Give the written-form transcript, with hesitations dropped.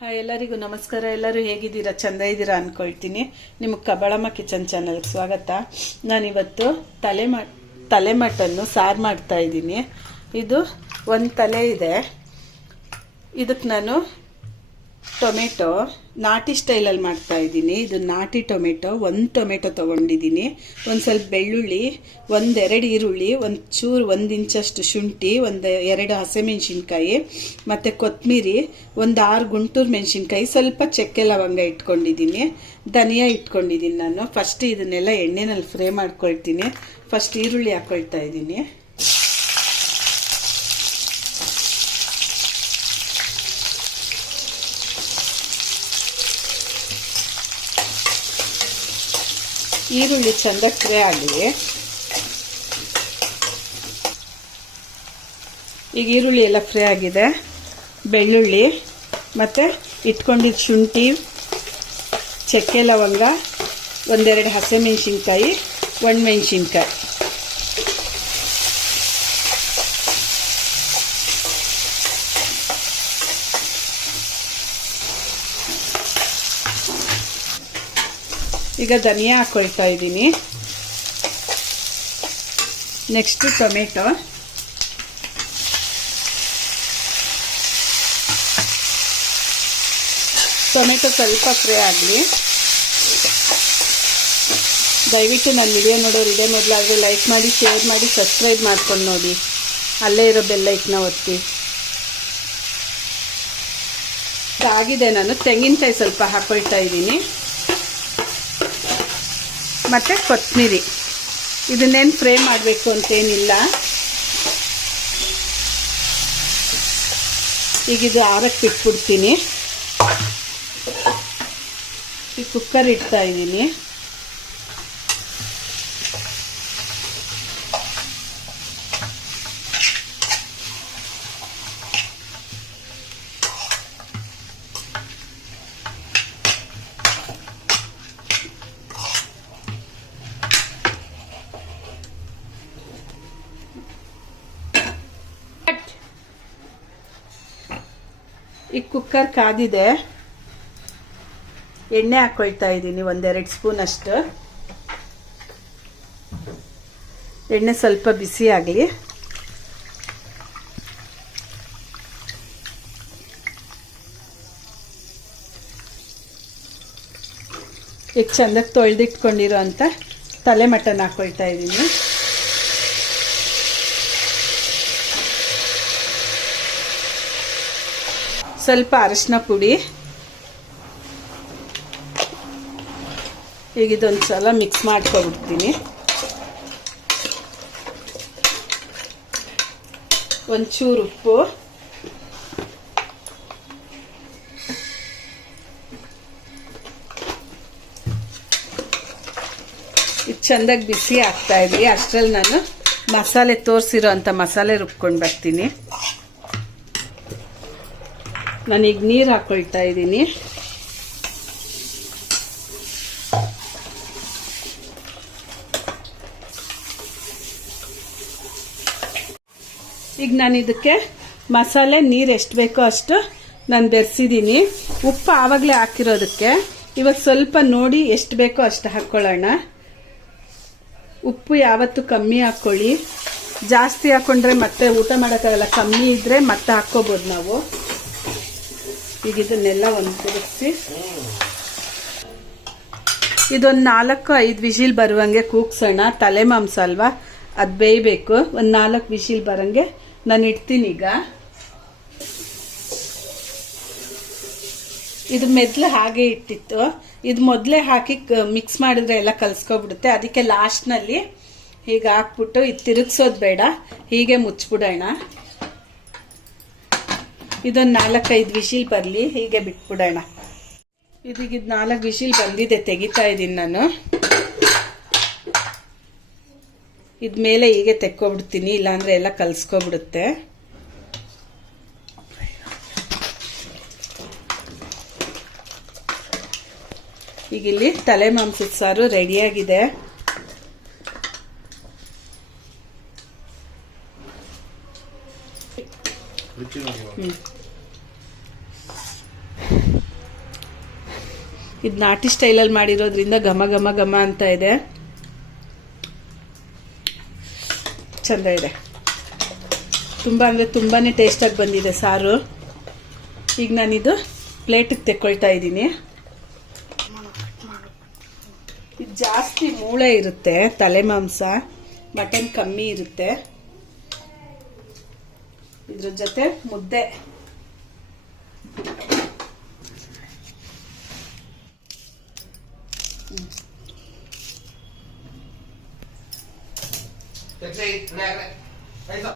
Hi, ಎಲ್ಲರಿಗೂ ನಮಸ್ಕಾರ. ಎಲ್ಲರೂ ಹೇಗಿದ್ದೀರಾ? ಚಂದ ಇದ್ದೀರಾ ಅನ್ಕೊಳ್ತೀನಿ. ನಿಮಗೆ ಕಬಳಮ್ಮ ಕಿಚನ್ ಚಾನಲ್ಗೆ ಸ್ವಾಗತ. ನಾನಿವತ್ತು ತಲೆ ಮಟನ್ನು ಸಾರು ಮಾಡ್ತಾ ಇದ್ದೀನಿ. ಇದು ಒಂದು ತಲೆ ಇದೆ. ಇದಕ್ಕೆ ನಾನು ಟೊಮೆಟೊ ನಾಟಿ ಸ್ಟೈಲಲ್ಲಿ ಮಾಡ್ತಾ ಇದ್ದೀನಿ. ಇದು ನಾಟಿ ಟೊಮೆಟೊ. ಒಂದು ಟೊಮೆಟೊ ತೊಗೊಂಡಿದ್ದೀನಿ, ಒಂದು ಸ್ವಲ್ಪ ಬೆಳ್ಳುಳ್ಳಿ, ಒಂದೆರಡು ಈರುಳ್ಳಿ, ಒಂದು ಇಂಚಷ್ಟು ಶುಂಠಿ, ಎರಡು ಹಸಿಮೆಣಸಿನ್ಕಾಯಿ, ಮತ್ತು ಕೊತ್ತಂಬರಿ, ಒಂದು 6 ಗುಂಟೂರು ಮೆಣಸಿನ್ಕಾಯಿ, ಸ್ವಲ್ಪ ಚಕ್ಕೆ ಲವಂಗ ಇಟ್ಕೊಂಡಿದ್ದೀನಿ, ಧನಿಯಾ ಇಟ್ಕೊಂಡಿದ್ದೀನಿ. ನಾನು ಫಸ್ಟ್ ಇದನ್ನೆಲ್ಲ ಎಣ್ಣೆನಲ್ಲಿ ಫ್ರೈ ಮಾಡ್ಕೊಳ್ತೀನಿ. ಫಸ್ಟ್ ಈರುಳ್ಳಿ ಹಾಕ್ಕೊಳ್ತಾ ಇದ್ದೀನಿ. ಈರುಳ್ಳಿ ಚೆಂದ ಫ್ರೈ ಆಗಲಿ. ಈಗ ಈರುಳ್ಳಿ ಎಲ್ಲ ಫ್ರೈ ಆಗಿದೆ. ಬೆಳ್ಳುಳ್ಳಿ ಮತ್ತು ಇಟ್ಕೊಂಡಿದ್ದ ಶುಂಠಿ, ಚಕ್ಕೆ ಲವಂಗ, ಒಂದೆರಡು ಹಸಿಮೆಣಸಿನ್ಕಾಯಿ, ಒಣಮೆಣಸಿನ್ಕಾಯಿ, ಈಗ ಧನಿಯಾ ಹಾಕೊಳ್ತಾ ಇದ್ದೀನಿ. ನೆಕ್ಸ್ಟ್ ಟೊಮೆಟೊ, ಸ್ವಲ್ಪ ಫ್ರೈ ಆಗಲಿ. ದಯವಿಟ್ಟು ನನ್ನ ವಿಡಿಯೋ ನೋಡೋರು ಇದೇ ಮೊದಲಾದರೆ ಲೈಕ್ ಮಾಡಿ, ಶೇರ್ ಮಾಡಿ, ಸಬ್ಸ್ಕ್ರೈಬ್ ಮಾಡ್ಕೊಂಡು ನೋಡಿ. ಅಲ್ಲೇ ಇರೋ ಬೆಲ್ ಐಕನ್ನ ಒತ್ತಿ. ಆಗಿದೆ. ನಾನು ತೆಂಗಿನಕಾಯಿ ಸ್ವಲ್ಪ ಹಾಕೊಳ್ತಾ ಇದ್ದೀನಿ, ಮತ್ತು ಕೊತ್ತಂಬರಿ. ಇದನ್ನೇನು ಫ್ರೈ ಮಾಡಬೇಕು ಅಂತೇನಿಲ್ಲ. ಈಗ ಇದು ಆರಕ್ಕೆ ಬಿಟ್ಬಿಡ್ತೀನಿ. ಈ ಕುಕ್ಕರ್ ಇಡ್ತಾ ಇದ್ದೀನಿ. ಈ ಕುಕ್ಕರ್ ಕಾದಿದೆ. ಎಣ್ಣೆ ಹಾಕೊಳ್ತಾ ಇದ್ದೀನಿ, 1-2 ಸ್ಪೂನ್ ಅಷ್ಟು. ಎಣ್ಣೆ ಸ್ವಲ್ಪ ಬಿಸಿ ಆಗಲಿ. ಈಗ ಚೆಂದಕ್ಕೆ ತೊಳೆದಿಟ್ಕೊಂಡಿರೋ ಅಂತ ತಲೆ ಮಟನ್ ಹಾಕೊಳ್ತಾ ಇದ್ದೀನಿ. ಸ್ವಲ್ಪ ಅರಿಶಿನ ಪುಡಿ. ಈಗ ಇದೊಂದು ಸಲ ಮಿಕ್ಸ್ ಮಾಡ್ಕೊಬಿಡ್ತೀನಿ. ಒಂಚೂರು ಉಪ್ಪು, ಇದು ಚೆಂದಾಗಿ ಬಿಸಿ ಆಗ್ತಾ ಇದ್ವಿ. ಅಷ್ಟರಲ್ಲಿ ನಾನು ಮಸಾಲೆ ತೋರಿಸಿರೋ ಅಂಥ ಮಸಾಲೆ ರುಬ್ಕೊಂಡು ಬರ್ತೀನಿ. ನಾನೀಗ ನೀರು ಹಾಕೊಳ್ತಾ ಇದ್ದೀನಿ. ಈಗ ನಾನು ಇದಕ್ಕೆ ಮಸಾಲೆ ನೀರು ಎಷ್ಟು ಬೇಕೋ ಅಷ್ಟು ನಾನು ಬೆರೆಸಿದ್ದೀನಿ. ಉಪ್ಪು ಆವಾಗಲೇ ಹಾಕಿರೋದಕ್ಕೆ ಇವಾಗ ಸ್ವಲ್ಪ ನೋಡಿ ಎಷ್ಟು ಬೇಕೋ ಅಷ್ಟು ಹಾಕ್ಕೊಳ್ಳೋಣ. ಉಪ್ಪು ಯಾವತ್ತೂ ಕಮ್ಮಿ ಹಾಕ್ಕೊಳ್ಳಿ. ಜಾಸ್ತಿ ಹಾಕ್ಕೊಂಡ್ರೆ ಮತ್ತೆ ಊಟ ಮಾಡೋಕ್ಕಾಗಲ್ಲ. ಕಮ್ಮಿ ಇದ್ದರೆ ಮತ್ತೆ ಹಾಕ್ಕೋಬೋದು ನಾವು. ಈಗ ಇದನ್ನೆಲ್ಲ ಒಂದು ಕುದಿಸಿ ಇದೊಂದು 4-5 ವಿಶಿಲ್ ಬರುವಂಗೆ ಕೂಗ್ಸೋಣ. ತಲೆ ಮಾಂಸ ಅಲ್ವಾ, ಅದು ಬೇಯಬೇಕು. ಒಂದು 4 ವಿಶಿಲ್ ಬರೋಂಗೆ ನಾನು ಇಡ್ತೀನಿ. ಈಗ ಇದು ಮೆದ್ಲು ಹಾಗೆ ಇಟ್ಟಿತ್ತು. ಇದು ಮೊದಲೇ ಹಾಕಿ ಮಿಕ್ಸ್ ಮಾಡಿದ್ರೆ ಎಲ್ಲ ಕಲ್ಸ್ಕೊಬಿಡುತ್ತೆ. ಅದಕ್ಕೆ ಲಾಸ್ಟ್ನಲ್ಲಿ ಹೀಗೆ ಹಾಕ್ಬಿಟ್ಟು ಇದು ತಿರುಗಿಸೋದು ಬೇಡ, ಹೀಗೆ ಮುಚ್ಚಿಬಿಡೋಣ. ಇದೊಂದು 4-5 ವಿಶಿಲ್ ಬರಲಿ, ಹೀಗೆ ಬಿಟ್ಬಿಡೋಣ. ಇದೀಗ 4 ವಿಶಿಲ್ ಬಂದಿದೆ, ತೆಗಿತಾ ಇದ್ದೀನಿ ನಾನು. ಇದ್ಮೇಲೆ ಹೀಗೆ ತೆಕ್ಕೊಬಿಡ್ತೀನಿ, ಇಲ್ಲಾಂದ್ರೆ ಎಲ್ಲ ಕಲ್ಸ್ಕೊಬಿಡುತ್ತೆ. ಈಗ ಇಲ್ಲಿ ತಲೆ ಮಾಂಸದ ಸಾರು ರೆಡಿಯಾಗಿದೆ. ಇದು ನಾಟಿ ಸ್ಟೈಲಲ್ಲಿ ಮಾಡಿರೋದ್ರಿಂದ ಘಮ ಘಮ ಘಮ ಅಂತ ಇದೆ, ಚಂದ ಇದೆ. ತುಂಬ ಅಂದರೆ ತುಂಬಾ ಟೇಸ್ಟಾಗಿ ಬಂದಿದೆ ಸಾರು. ಈಗ ನಾನಿದು ಪ್ಲೇಟಿಗೆ ತೆಕ್ಕೊಳ್ತಾ ಇದ್ದೀನಿ. ಇದು ಜಾಸ್ತಿ ಮೂಳೆ ಇರುತ್ತೆ, ತಲೆ ಮಾಂಸ, ಮಟನ್ ಕಮ್ಮಿ ಇರುತ್ತೆ. ಇದ್ರ ಜೊತೆ ಮುದ್ದೆ.